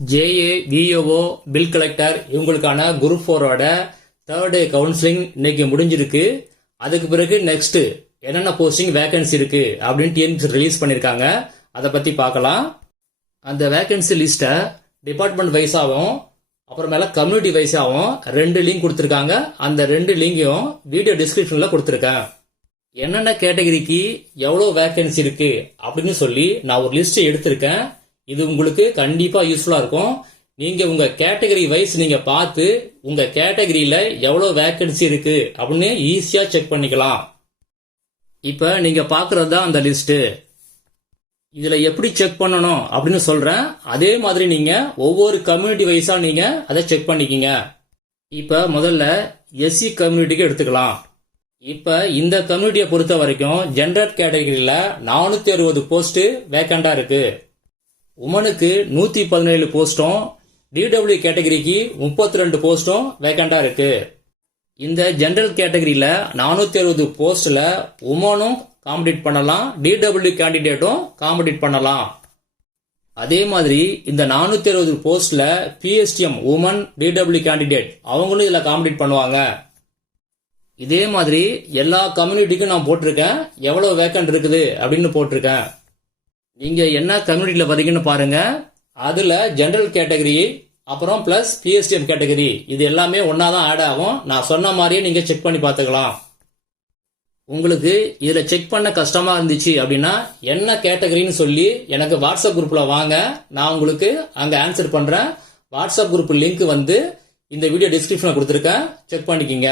JA, விஓஓ, bill collector இவங்களுக்கான group 4ஓட third day counselling இன்னைக்கு முடிஞ்சிருக்கு. அதுக்கு பிறகு நெக்ஸ்ட் என்னென்ன போஸ்டிங் வேகன்சி இருக்கு அப்படின்னு டிஎன்பிஎஸ்சி ரிலீஸ் பண்ணிருக்காங்க. அதை பத்தி பார்க்கலாம். அந்த வேகன்சி லிஸ்ட்டை டிபார்ட்மெண்ட் வைஸாகவும் அப்புறமேல கம்யூனிட்டி வைஸாகவும் 2 லிங்க் கொடுத்துருக்காங்க. அந்த 2 லிங்கையும் வீடியோ டிஸ்கிரிப்ஷன்ல கொடுத்துருக்கேன். என்னென்ன கேட்டகரிக்கு எவ்வளவு வேகன்சி இருக்கு அப்படின்னு சொல்லி நான் ஒரு லிஸ்ட் எடுத்திருக்கேன். இது உங்களுக்கு கண்டிப்பா யூஸ்ஃபுல்லா இருக்கும். நீங்க உங்க கேட்டகரி வைஸ் நீங்க பார்த்து உங்க கேட்டகரியில எவ்வளவு வேகன்சி இருக்கு அப்படின்னு ஈஸியா செக் பண்ணிக்கலாம். இப்ப நீங்க பாக்குறது தான் அந்த லிஸ்ட். இதுல எப்படி செக் பண்ணணும் அப்படின்னு சொல்றேன். அதே மாதிரி நீங்க ஒவ்வொரு கம்யூனிட்டி வைஸா நீங்க அதை செக் பண்ணிக்கிங்க. இப்ப முதல்ல எஸ்சி கம்யூனிட்டிக்கு எடுத்துக்கலாம். இப்ப இந்த கம்யூனிட்டியை பொறுத்த வரைக்கும் ஜெனரல் கேட்டகரியில 460 போஸ்ட் வேக்கண்டா இருக்கு. உமனுக்கு 117 போஸ்டும், டிடபிள்யூ கேட்டகரிக்கு 32 போஸ்டும் வேக்கண்டா இருக்கு. இந்த ஜெனரல் கேட்டகரியில 460 போஸ்ட்ல உமனும் காம்படிட் பண்ணலாம், டிடபிள்யூ கேண்டிடேட்டும் காம்படிட் பண்ணலாம். அதே மாதிரி இந்த 460 போஸ்ட்ல பிஎஸ்டிஎம் உமன் டிடபிள்யூ கேண்டிடேட் அவங்களும் இதுல காம்படிட் பண்ணுவாங்க. இதே மாதிரி எல்லா கம்யூனிட்டிக்கும் நான் போட்டிருக்கேன் எவ்வளவு வேக்கண்ட் இருக்குது அப்படின்னு போட்டிருக்கேன். நீங்க என்ன கம்யூனிட்டியில வரீங்கன்னு பாருங்க. அதுல ஜெனரல் கேட்டகரி அப்புறம் பிளஸ் பிஎஸ்டிஎம் கேட்டகரி இது எல்லாமே ஒன்னாதான் ஆட் ஆகும். நான் சொன்ன மாதிரியே நீங்க செக் பண்ணி பார்த்துக்கலாம். உங்களுக்கு இதுல செக் பண்ண கஷ்டமா இருந்துச்சு அப்படின்னா என்ன கேட்டகரின்னு சொல்லி எனக்கு வாட்ஸ்அப் குரூப்ல வாங்க. நான் உங்களுக்கு அங்க ஆன்சர் பண்றேன். வாட்ஸ்அப் குரூப் லிங்க் வந்து இந்த வீடியோ டிஸ்கிரிப்ஷன்ல கொடுத்துருக்கேன். செக் பண்ணிக்கிங்க.